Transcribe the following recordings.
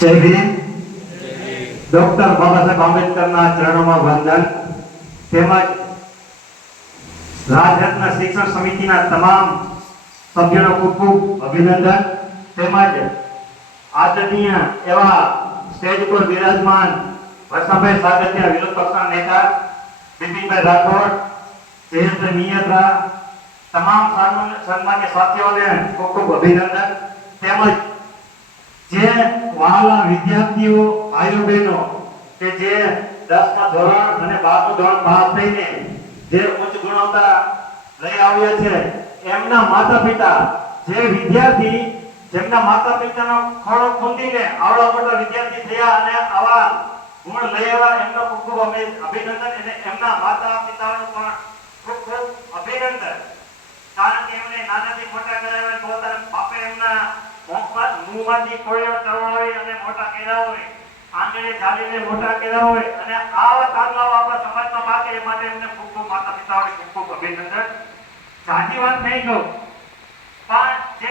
જય ડોક્ટર બાબા સાહેબ આંબેડકરના ચરણોમાં વંદન. તેમજ રાજરત્ન શિક્ષણ સમિતિના તમામ સભ્યોનો ખૂબ ખૂબ અભિનંદન. તેમજ આદરણીય એવા સ્ટેજ પર બિરાજમાન વસંતભાઈ સાગત્યા વિરોધ પક્ષના નેતા બિપિનભાઈ રાઠોડ જયેશભાઈ મિયત્રા, તમામ સન્માન- સન્માન્ય સાથીઓને ખૂબ ખૂબ અભિનંદન. તેમજ વહાલા વિદ્યાર્થીઓ, ભાઈઓ બહેનો, કે જે દસમા ધોરણ અને બારમું ધોરણ પાસ થઈને જે ઉચ્ચ ગુણવત્તા લઈ આવ્યા છે, એમના માતા પિતા જે વિદ્યાર્થી જેમના માતા પિતાનો ખડો ખૂંદીને આવડા મોટા વિદ્યાર્થી થયા અને આવા ગુણ લઈ આવ્યા, એમનો ખૂબ ખૂબ અભિનંદન અને એમના માતા પિતાનો પણ ખૂબ ખૂબ અભિનંદન. કારણ કે એમને નાનાથી મોટા કર્યા પોતાના બાપે એમના મુંહમાંથી અને મોટા હોય. આંગણે અને આવા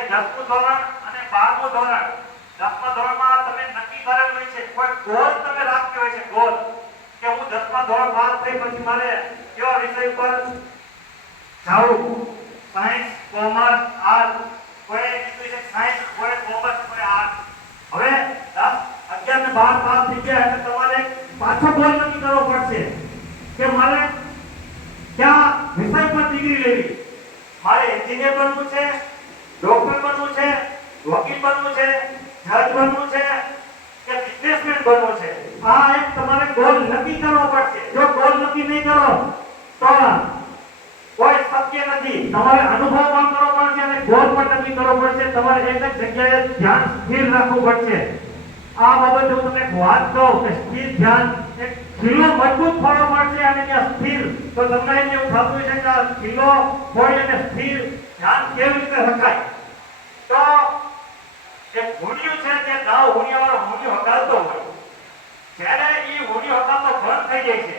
દસમું ધોરણ દસમા ધોરણમાં તમે નક્કી કરેલ હોય છે, કોઈ ગોલ તમે રાખ્યો હોય છે, ગોલ, કે હું દસમા ધોરણ પાસ થઈ પછી મારે કેવા વિષય પર જાઉં સાયન્સ, કોમર્સ, આર્ટ મારે એન્જિનિયર બનવું છે, ડોક્ટર બનવું છે, વકીલ બનવું છે, જજ બનવું છે કે બનવું છે? આ એક તમારે ગોલ નક્કી કરવો પડશે. જો ગોલ નક્કી નહીં કરો, તો કોઈ શક્ય નથી. તમારે અનુભવ પણ કરવો પડશે અને ગોલ પણ નક્કી કરવો પડશે. તમારે એક જ જગ્યાએ ધ્યાન સ્થિર રાખવું પડશે. આ બાબતે હું તમને વાત કહું કે સ્થિર ધ્યાન એક કિલ્લો મજબૂત ફળો મળશે અને ત્યાં સ્થિર. તો તમને એવું થતું છે કે કિલ્લો હોય અને સ્થિર ધ્યાન કેવી રીતે રખાય? તો જે હુંડિયું છે તે હુંડિયા વાળો હુંડિયું હકાલતો હોય. જ્યારે એ હુંડિયું હકાલતો બંધ થઈ જાય છે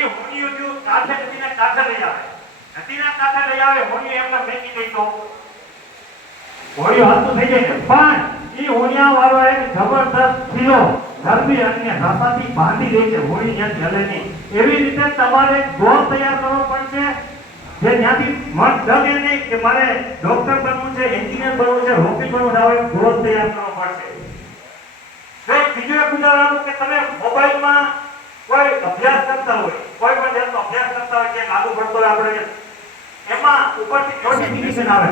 એ હુંડિયું કાંઠે નદીને કાંઠે લઈ આવે. નદીના કાંઠે લઈ આવે હોળી એમને ફેંકી દઈ તો. હોળી હાથું થઈ જાય પણ એ હોળિયા વાળો એક જબરદસ્ત ખીલો ધર્મી અને રસાથી બાંધી દે છે હોળી જ્યાંથી હલે નહીં. એવી રીતે તમારે ગોળ તૈયાર કરવો પડશે. જે ત્યાંથી મન ડગે નહીં કે મારે ડોક્ટર બનવું છે, એન્જિનિયર બનવું છે, વકીલ બનવું છે હવે ગોળ તૈયાર કરવો પડશે. બીજું એક ઉદાહરણ કે તમે મોબાઈલમાં કોઈ અભ્યાસ કરતા હોય કોઈ પણ જાતનો અભ્યાસ કરતા હોય કે લાગુ પડતો હોય આપણે એમાં ઉપરથી નોટિફિકેશન આવે.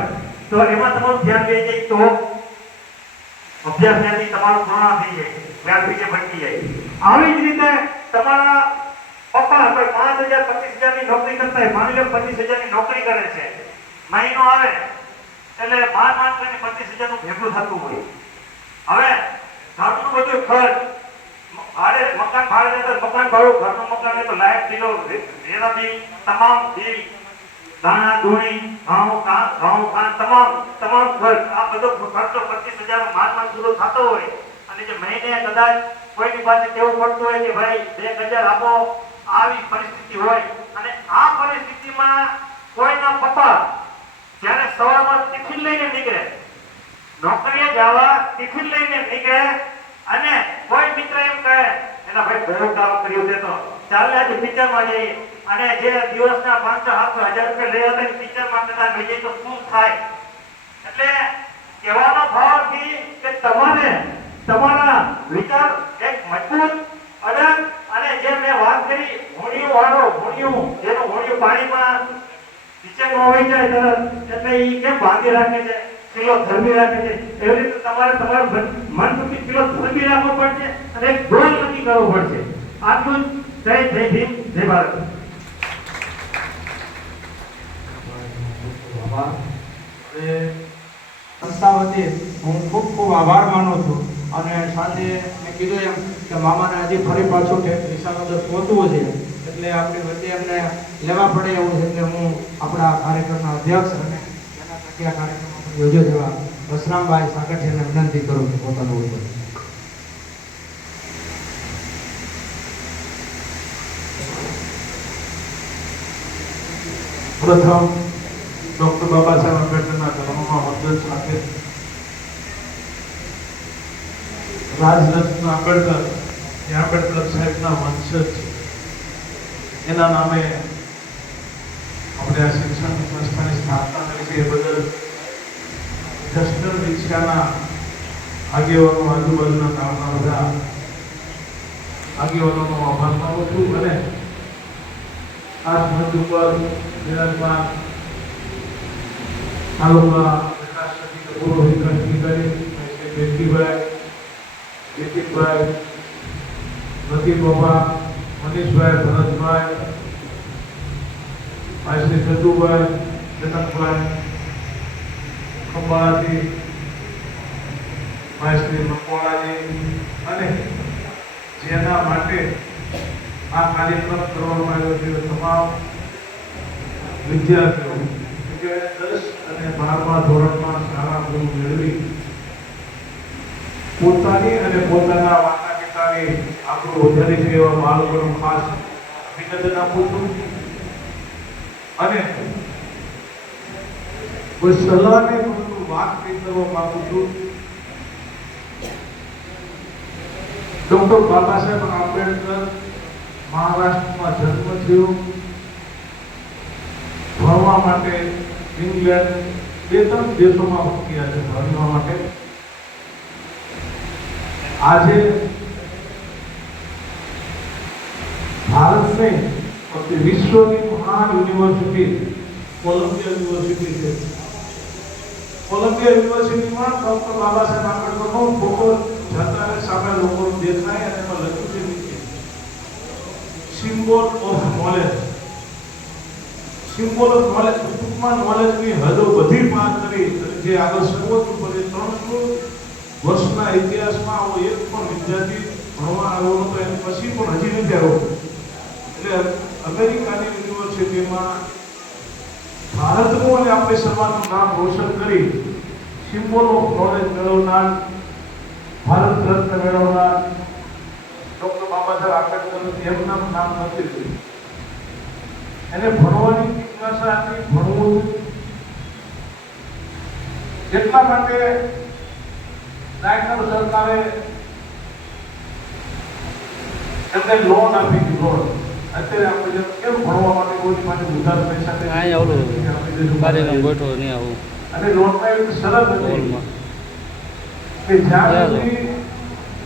તો એમાં તમારું ધ્યાન દઈ જાય તો અભ્યાસ જ્ઞાનથી તમારું પૂર્ણ થઈ જાય. ધ્યાન બીજે ભટકી જાય. આવી જ રીતે તમારા પપ્પા કોઈ પાંચ હજાર પચીસ હજારની નોકરી કરતા હોય, માની લો પચીસ હજારની નોકરી કરે છે. મહિનો આવે, એટલે બાર માસ કરીને પચીસ હજારનું ભેગું થતું હોય. હવે ઘરનું બધું ખર્ચ ભાડે, મકાન ભાડે મકાન ભાડું, ઘરનું મકાન હોય તો લાઈટ બિલો બિલ, તમામ બિલ દાણા ધૂણી ઘઉં ઘઉં ખાંડ તમામ તમામ ખર્ચ આ બધો ખર્ચો પચીસ હજાર માસ માસ પૂરો હોય અને જે મહિને કદાચ કોઈની પાસે કેવું પડતું હોય કે ભાઈ બે હજાર આપો, આવી પરિસ્થિતિ હોય. અને આ પરિસ્થિતિમાં કોઈના પપ્પા જ્યારે સવારમાં ટિફિન લઈને નીકળે, નોકરીએ જવા ટિફિન લઈને નીકળે અને કોઈ મિત્ર એમ કહે, એના ભાઈ બહુ કામ કર્યું છે તો ચાલ આજે પિક્ચરમાં જઈએ. અને જે દિવસના પાંચસો સાતસો હજાર રૂપિયા લઈ આવતા પિક્ચરમાં કદાચ લઈ તો શું થાય? એટલે કહેવાનો ભાવથી કે તમારે તમારા વિચાર એક મજબૂત અડગ અને જે મેં વાત કરી હોણિયું વાળો હોણિયું જેનું હોણિયું પાણીમાં નીચેમાં હોય જાય તરત એટલે એ કેમ બાંધી રાખે છે? કિલો ધરમી રાખે છે? એવી રીતે તમારે તમારું મન- મનમુખી કિલો ધરમી રાખવો પડશે અને ગોલ નક્કી કરવો પડશે. આટલું જય જય ભીમ જય ભારત. આભાર. હવે સંસ્થા વતી હું ખૂબ ખૂબ આભાર માનું છું. અને સાથે મેં કીધું એમ કે મામાને હજી ફરી પાછું કે વિશાળનગર પહોંચવું છે. એટલે આપણી વચ્ચે એમને લેવા પડે એવું છે એટલે હું આપણા કાર્યક્રમના અધ્યક્ષ અને એના થકી કાર્યક્રમ યોજો તેવા વસરામભાઈ સાકઠિયાને વિનંતી કરું છું પોતાનું ઉપર. પ્રથમ ડોક્ટર બાબા સાહેબ આંબેડકરના ધર્મમાં વંદન સાથે રાજરત્ન આંબેડકર, એ આંબેડકર સાહેબના વંશજ છે. એના નામે આપણે આ શિક્ષણ સંસ્થાની સ્થાપના કરી છે. એ બદલ જસ્ટર રિક્ષાના આગેવાનો આજુબાજુના ગામના બધા આગેવાનોનો આભાર માનું છું અને આ મત ઉપર વિરાજમાન તાલુકા વિકાસ સમિતિ પૂર્વ વિકાસ અધિકારી બેટીભાઈ બેટીભાઈ નદીમ બાબા મનીષભાઈ, ભરતભાઈ ભાઈ શ્રી ચંદુભાઈ જનકભાઈ ખંભાળાજી ભાઈ શ્રી મકવાણાજી અને જેના માટે આ કાર્યક્રમ કરવામાં આવ્યો છે તમામ વિદ્યાર્થીઓ. દસ અને બારમા ધોરણમાં સારા ગુણ મેળવી પોતાની અને પોતાના માતા પિતાને આપણું વધારી છે એવા બાળકોનું ખાસ અભિનંદન આપું છું. અને કોઈ સલાહને પરંતુ વાત કંઈ કરવા માંગુ છું. ડોક્ટર બાબા સાહેબ આંબેડકર મહારાષ્ટ્રમાં જન્મ થયો. ભણવા માટે ઇંગ્લેન્ડ બે ત્રણ દેશોમાં ગયા છે ભણવા માટે આજે ભારતને પછી વિશ્વની મહાન યુનિવર્સિટી કોલંબિયા યુનિવર્સિટી છે કોલંબિયા યુનિવર્સિટીમાં ડોક્ટર બાબા સાહેબ આંબેડકરનો ફોટો જનતાને સામે લોકો દેખાય અને એમાં લખ્યું છે નીચે symbol of knowledge symbol of knowledge ટૂંકમાં નોલેજની હદો બધી પાર કરી. જે આગળ સર્વોચ્ચ ઉપર એ ત્રણસો વર્ષના ઇતિહાસમાં આવો એક પણ વિદ્યાર્થી ભણવા આવ્યો નતો એની પછી પણ હજી નથી આવ્યો. એટલે અમેરિકાની યુનિવર્સિટીમાં ભારતનું અને આપણે સમાજનું નામ રોશન કરી સિમ્બોલ ઓફ નોલેજ મેળવનાર, ભારત રત્ન મેળવનાર ડોક્ટર બાબા સાહેબ આંબેડકર એમના નામ નથી જોયું એને ભણવાની જિજ્ઞાસા હતી ભણવું એટલા માટે નાયકર સરકારે એમને લોન આપી હતી. લોન અત્યારે આપણે કેમ ભણવા માટે કોઈ માટે ઉધાર પૈસા આપી દેશું. કાર્યક્રમ ગોઠવો નહીં આવું. અને લોનમાં એવી શરત હતી કે જ્યાં સુધી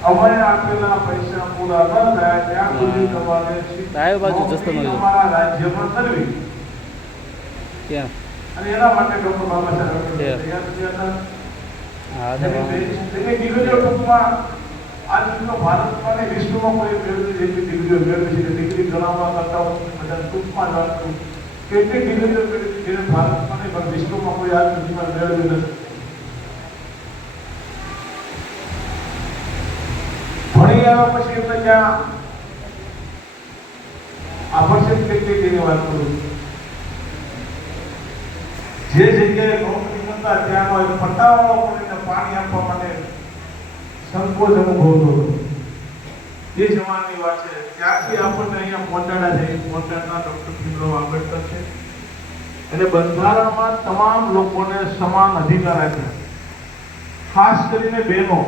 અમે આપેલા પૈસા પૂરા ન થાય ત્યાં સુધી તમારે ડાબી બાજુ જસ્તો મળ્યો. અમારા રાજ્યમાં કરવી. ક્યાં? અને એના માટે ડોક્ટર બાબા સાહેબ તૈયાર થયા હતા હા અને તો તે- તેને ડિગ્રીઓ ટૂંકમાં આજ ભારતમાં વિશ્વમાં કોઈ મેળવી જેટલી ડિગ્રીઓ મેળવી છે ડિગ્રી ગણાવવા કરતા હું બધા ટૂંકમાં જાણ કેટલી ડિગ્રીઓ મેળવી જેને ભારતમાં પણ વિશ્વમાં કોઈ આજ સુધીમાં મેળવી નથી. ભણી આવ્યા પછી એમને જ્યાં આવશ્યક ટેકનિકની વાત કરું જે જગ્યાએ નોકરી કરતા ત્યાં પટ્ટાવાળો પણ પાણી આપવા માટે સંકોચ અનુભવતો હતો. એ જવાની વાત છે. ત્યાંથી આપણને અહીંયા મોટાડા છે મોટાડા ડોક્ટર ભીમરાવ આંબેડકર છે. એટલે બંધારણમાં તમામ લોકોને સમાન અધિકાર આપ્યા. ખાસ કરીને બહેનો.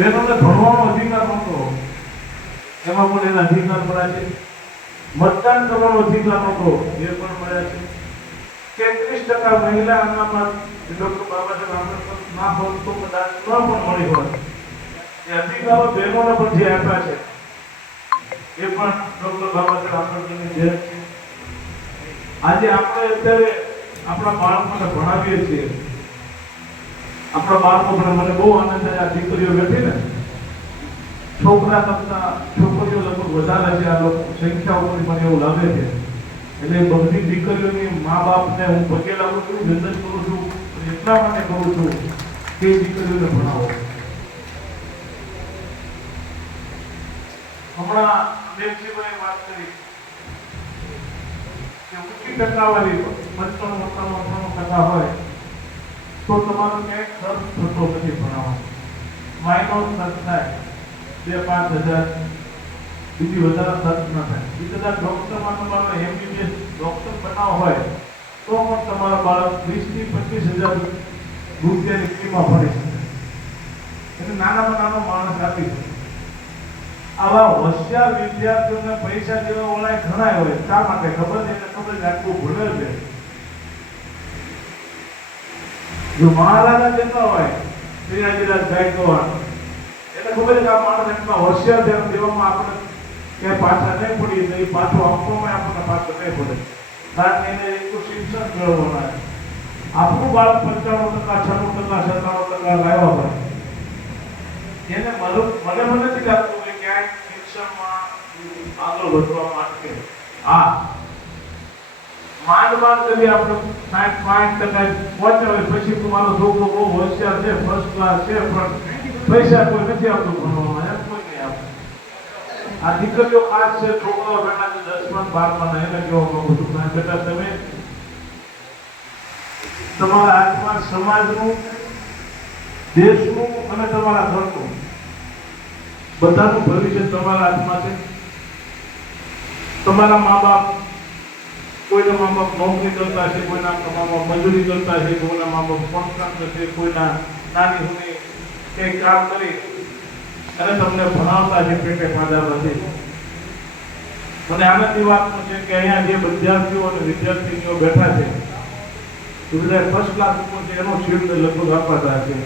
બહેનોને ભણવાનો અધિકાર નહોતો. એમાં પણ એના અધિકાર મળ્યા છે. મતદાન કરવાનો અધિકાર નહોતો. એ પણ મળ્યા છે. તેત્રીસ ટકા મહિલા અનામત ડોક્ટર બાબા સાહેબ આંબેડકર ના હોત તો કદાચ ન પણ મળી હોત એ અધિકારો બહેનોને પણ જે આપ્યા છે, એ પણ ડોક્ટર બાબા સાહેબ આંબેડકરની જેમ છે. આજે આપણે અત્યારે આપણા બાળકોને ભણાવીએ છીએ. આપણા બાળકો પણ મને બહુ આનંદ થાય, આ દીકરીઓ બેઠી ને. છોકરા કરતા છોકરીઓ લગભગ વધારે છે, આ લોકો સંખ્યા ઉપર મને એવું લાગે છે. એટલે બધી દીકરીઓની મા બાપને હું પગે લાગુ છું વંદન કરું છું એટલા માટે કહું છું કે દીકરીઓને ભણાવો. હમણાં દેવજીભાઈ વાત કરી કે ઊંચી ટકાવારી, પંચાણું, અઠ્ઠાણું અઠ્ઠાણું ટકા હોય. તો તમારો ક્યાંય ખર્ચ થતો નથી ભણાવવાનો. માઇનોર ખર્ચ થાય, બે, પાંચ હજાર. બીજી વધારે ખર્ચ ન થાય. એ કદાચ ડોક્ટરમાં તમારો એમબીબીએસ ડોક્ટર બનાવ હોય, તો પણ તમારા બાળક વીસથી પચીસ હજાર રૂપિયાની ફીમાં ભણી શકે. એટલે નાનામાં નાનો માણસ આપી શકે. આવા હોશિયાર વિદ્યાર્થીઓને પૈસા જેવા ઓલા ઘણા હોય, શા માટે? ખબર છે એને ખબર છે આટલું ભૂલે છે. જો મહારાજા જેટલા હોય શ્રીરાજીરાજ ગાયકવાડ ખબર છે કે આ માણસ એટલા હોશિયાર ધ્યાન દેવામાં આપણે ક્યાંય પાછા નહીં પડીએ તો એ પાછું આપવામાં આપણને પાછું નહીં પડે. કારણ કે એને એટલું શિક્ષણ મેળવવાના. આપણું બાળક પંચાણું ટકા, છન્નું ટકા, સત્તાણું ટકા લાવ્યા હોય. એને મારું, મને મને નથી લાગતું કે ક્યાંય શિક્ષણમાં આગળ વધવા માટે. હા. માંડ માંડ કરી આપણે સાઠ પાંચ ટકા પહોંચાડે. પછી તમારો છોકરો બહુ હોશિયાર છે ફર્સ્ટ ક્લાસ છે, પણ પૈસા કોઈ નથી આપતું ભણવામાં. એમ કોઈ નહીં આપતું. આ દીકરીઓ ખાસ છે, છોકરાઓ છે દસમા બારમા એને કેવા માંગુ છું? ના બેટા, તમે તમારા હાથમાં સમાજનું, દેશનું અને તમારા ઘરનું બધાનું ભવિષ્ય તમારા હાથમાં છે. તમારા મા બાપ કોઈના મા બાપ નોકરી કરતા છે, કોઈના મા મજૂરી કરતા છે, કોઈના મા બાપ કોન્ટ્રાક્ટર છે કોઈના નાની હુની કંઈક કામ કરી. અને તમને ભણાવતા છે, પેટે પાદામાંથી મને આનંદની વાતનું છે કે અહીંયા જે વિદ્યાર્થીઓ અને વિદ્યાર્થીનીઓ બેઠા છે, એ ફર્સ્ટ ક્લાસ ઉપર છે, એનો શિલ્ડ લગભગ અપાતા છે.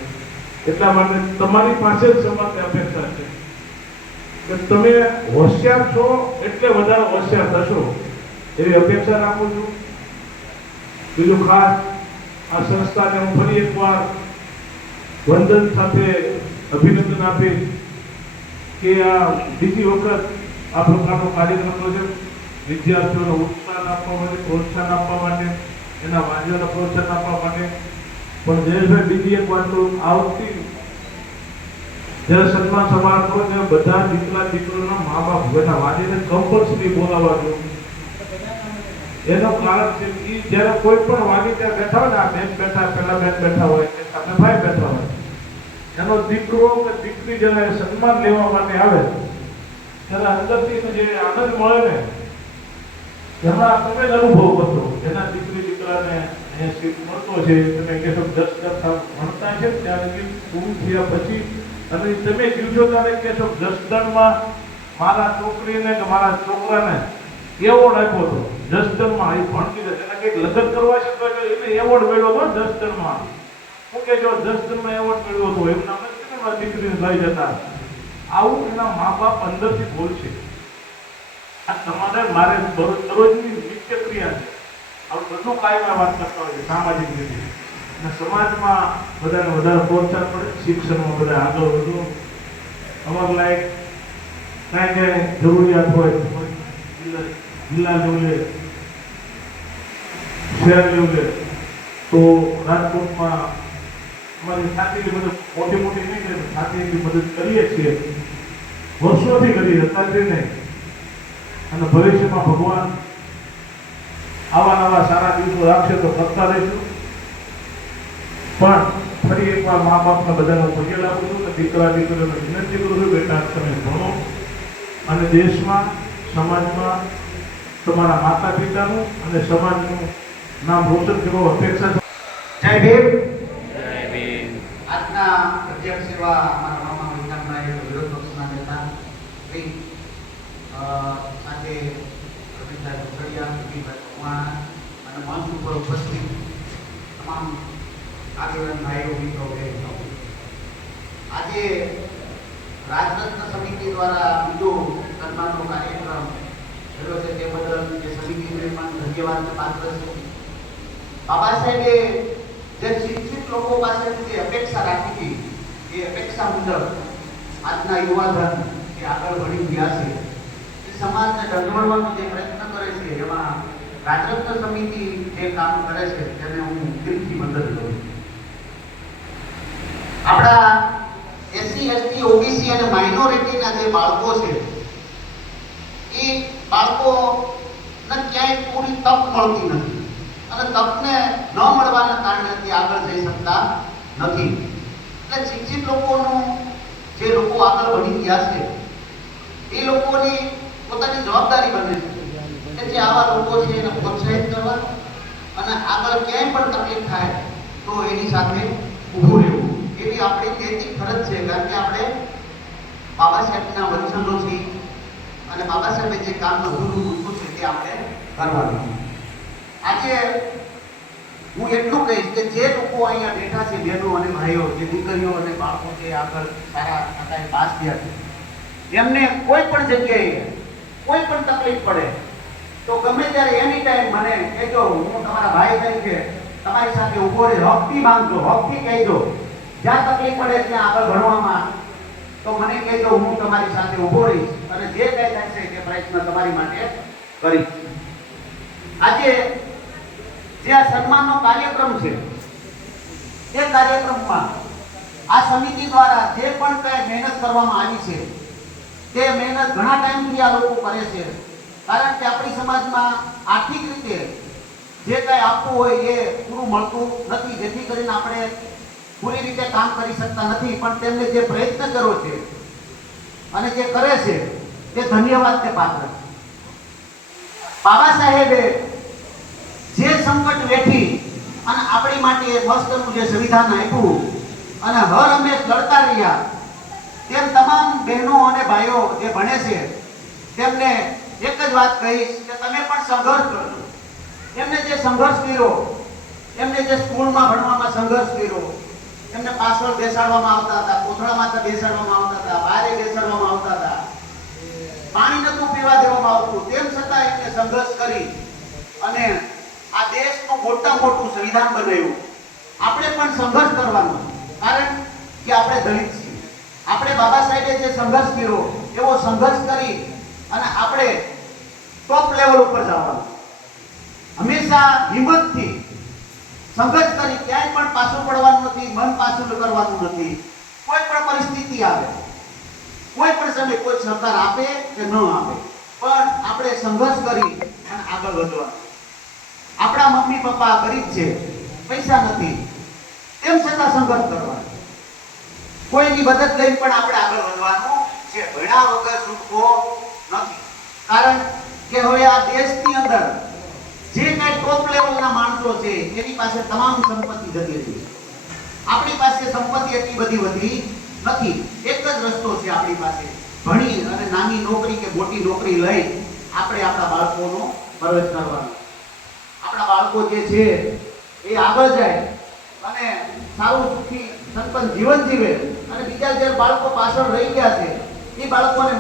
એટલા માટે તમારી પાસે જ સમાજની અપેક્ષા છે. કે તમે હોશિયાર છો, એટલે વધારે હોશિયાર થશો. એવી અપેક્ષા રાખું છું. બીજું ખાસ આ સંસ્થાને હું ફરી એકવાર વંદન સાથે અભિનંદન આપીશ કે આ બીજી વખત આ પ્રકારનો કાર્યક્રમ છે વિદ્યાર્થીઓને ઉત્સાહ આપવા માટે, પ્રોત્સાહન આપવા માટે, એના વાંચવાને પ્રોત્સાહન આપવા માટે. પણ જયેશભાઈ, બીજી એક વાત તો આવતી જ્યારે સન્માન સમારંભ હોય બધા દીકરા દીકરીઓના મા બાપ બધા વાલીને કમ્પલસરી બોલાવવા જોઈએ. એનો કારણ છે એ જ્યારે કોઈ પણ વાલી ત્યાં બેઠા હોય ને, આ બેન બેઠા, પેલા બેન બેઠા હોય, કે સામે ભાઈ બેઠા હોય, એનો દીકરો કે દીકરી જ્યારે સન્માન લેવા માટે આવે, ત્યારે અંદરથી જે આનંદ મળે ને, એમાં તમે અનુભવ કરશો. જેના દીકરી દીકરાને અહીંયા સીટ મળતો છે, તમે કહેશો દસ કરતા ભણતા છે, ત્યારે પૂરું થયા પછી, અને તમે જીવજો ત્યારે કહેશો જસદણમાં મારા છોકરીને કે મારા છોકરાને એવોર્ડ આપ્યો હતો. જસદણમાં એ ભણતી હતી. એના કંઈક લગ્ન કરવા છે તો એને એવોર્ડ મેળવ્યો હતો જસદણમાં હું કે જો જસદણમાં એવોર્ડ મેળવ્યો હતો. એમના નથી દીકરીને લઈ જતા? આવું એના મા બાપ અંદરથી બોલશે આ તમારે મારે દરરોજની નિત્ય ક્રિયા છે. આવું બધું કાયમ વાત કરતા હોય છે, સામાજિક રીતે. અને સમાજમાં બધાને વધારે પ્રોત્સાહન પડે શિક્ષણમાં બધા આગળ વધો અમાર લાયક, કાંઈ કાંઈ જરૂરિયાત હોય જિલ્લા લેવલે શહેર લેવલે તો રાજકોટમાં અમારી સાથેની મદદ મોટી મોટી નહીં કરે સાથેની મદદ કરીએ છીએ. વર્ષોથી કરી નહીં અને ભવિષ્યમાં ભગવાન આવા નવા સારા દિવસો રાખશે તો કરતા રહીશું. પણ ફરી એકવાર મા બાપના બધાનો પગે લાગુ છું કે દીકરા, દીકરીઓને વિનંતી કરું છું બેટા, તમે ભણો. અને દેશમાં સમાજમાં તમારા માતા પિતાનું અને સમાજનું નામ રોશન કરવા અપેક્ષા છે. જય ભીમ. જય ભીમ. આજના પ્રત્યક્ષ સેવા અમારા મામા વિધાનભાઈ વિરોધ પક્ષના નેતા શ્રી સાથે રવિભાઈ કુકડિયા સુધીભાઈ ચૌહાણ અને મંચ ઉપર ઉપસ્થિત તમામ આગેવાન ભાઈઓ મિત્રો બહેનો આજે રાજરત્ન સમિતિ દ્વારા બીજો સન્માનનો કાર્યક્રમ થયો છે તે બદલ જે સમિતિને પણ ધન્યવાદ પાત્ર છે બાબા સાહેબે જે શિક્ષિત લોકો પાસેથી જે અપેક્ષા રાખી હતી, એ અપેક્ષા મુજબ આજના યુવાધન એ આગળ વળી ગયા છે એ સમાજને ડગમડવાનો જે પ્રયત્ન કરે છે, એમાં રાજરત્ન સમિતિ જે કામ કરે છે, તેને હું દિલથી મદદ કરું. આપણા એસસી, એસટી, ઓબીસી અને માઇનોરિટીના જે બાળકો છે એ બાળકોને ક્યાંય પૂરી તક મળતી નથી. અને તકને ન મળવાના કારણે તે આગળ જઈ શકતા નથી. એટલે શિક્ષિત લોકોનું જે લોકો આગળ વધી ગયા છે, એ લોકોની પોતાની જવાબદારી બને છે. કે જે આવા લોકો છે એને પ્રોત્સાહિત કરવા અને આગળ ક્યાંય પણ તકલીફ થાય તો એની સાથે ઊભું રહેવું એવી આપણી નૈતિક ફરજ છે કારણ કે બાબા સાહેબના વચનો છે અને બાબા સાહેબે જે કામ અધૂરું મૂક્યું છે તે આપણે કરવાનું આજે હું એટલું કહીશ કે જે લોકો અહીંયા બેઠા છે, બહેનો અને ભાઈઓ, જે દીકરીઓ અને બાળકો છે આગળ સારા અત્યારે પાસ થયા છે, એમને કોઈ પણ જગ્યાએ કોઈ પણ તકલીફ પડે, તો ગમે ત્યારે એની ટાઈમ મને કહેજો, હું તમારા ભાઈ તરીકે તમારી સાથે ઊભો રહી, હકથી માંગજો, હકથી કહેજો. જ્યાં તકલીફ પડે ત્યાં આગળ ભણવામાં, તો મને કહેજો, હું તમારી સાથે ઊભો રહીશ. અને જે કંઈ થશે તે પ્રયત્ન તમારી માટે કરી. આજે જે આ સન્માનનો કાર્યક્રમ છે તે કાર્યક્રમમાં આ સમિતિ દ્વારા જે પણ કાંઈ મહેનત કરવામાં આવી છે, તે મહેનત ઘણા ટાઈમથી આ લોકો કરે છે. કારણ કે આપણી સમાજમાં આર્થિક રીતે જે કંઈ આપવું હોય એ પૂરું મળતું નથી. જેથી કરીને આપણે પૂરી રીતે કામ કરી શકતા નથી. પણ તેમને જે પ્રયત્ન કર્યો છે અને જે કરે છે તે ધન્યવાદને પાત્ર. બાબા સાહેબે જે સંકટ વેઠી અને આપણી માટે મસ્તનું જે સંવિધાન આપ્યું અને હર હંમેશ લડતા રહ્યા, તેમ તમામ બહેનો અને ભાઈઓ જે ભણે છે, તેમને એક જ વાત કહીશ કે તમે પણ સંઘર્ષ કરજો એમને જે સંઘર્ષ કર્યો, એમને જે સ્કૂલમાં ભણવામાં સંઘર્ષ કર્યો, એમને પાછળ બેસાડવામાં આવતા હતા, કોથળામાં બેસાડવામાં આવતા હતા, બારે બેસાડવામાં આવતા હતા. પાણી નતું પીવા દેવામાં આવતું. તેમ છતાં એમને સંઘર્ષ કરી અને આ દેશનું મોટા મોટું સંવિધાન બનાવ્યું. આપણે પણ સંઘર્ષ કરવાનો. કારણ કે આપણે દલિત છીએ. આપણે બાબા સાહેબે જે સંઘર્ષ કર્યો, એવો સંઘર્ષ કરી અને આપણે ટોપ લેવલ ઉપર જવાનું. હંમેશા હિંમતથી સંઘર્ષ કરી, ક્યાંય પણ પાછું પડવાનું નથી, મન પાછું કરવાનું નથી. કોઈ પણ પરિસ્થિતિ આવે. કોઈ પણ સમય કોઈ સરકાર આપે કે ન આપે. પણ આપણે સંઘર્ષ કરી અને આગળ વધવા આપણા મમ્મી પપ્પા ગરીબ છે, પૈસા નથી. તેમ છતાં સંઘર્ષ કરવાનો. કોઈની મદદ લઈને પણ આપણે આગળ વધવાનું છે. ભણ્યા વગર છૂટકો નથી. કારણ કે હવે આ દેશની અંદર જે કઈ ટોપ લેવલના માણસો છે, એની પાસે તમામ સંપત્તિ જતી રહી આપણી પાસે સંપત્તિ એટલી બધી વધી નથી. એક જ રસ્તો છે આપણી પાસે. ભણી અને નાની નોકરી કે મોટી નોકરી લઈ આપણે આપણા બાળકોનો પ્રવેશ કરવાનો. આપણા બાળકો જે છે, એ આગળ જાય અને સારું સુખી, સંપન્ન જીવન જીવે અને બીજા જે બાળકો પાછળ રહી ગયા છે, એ બાળકોને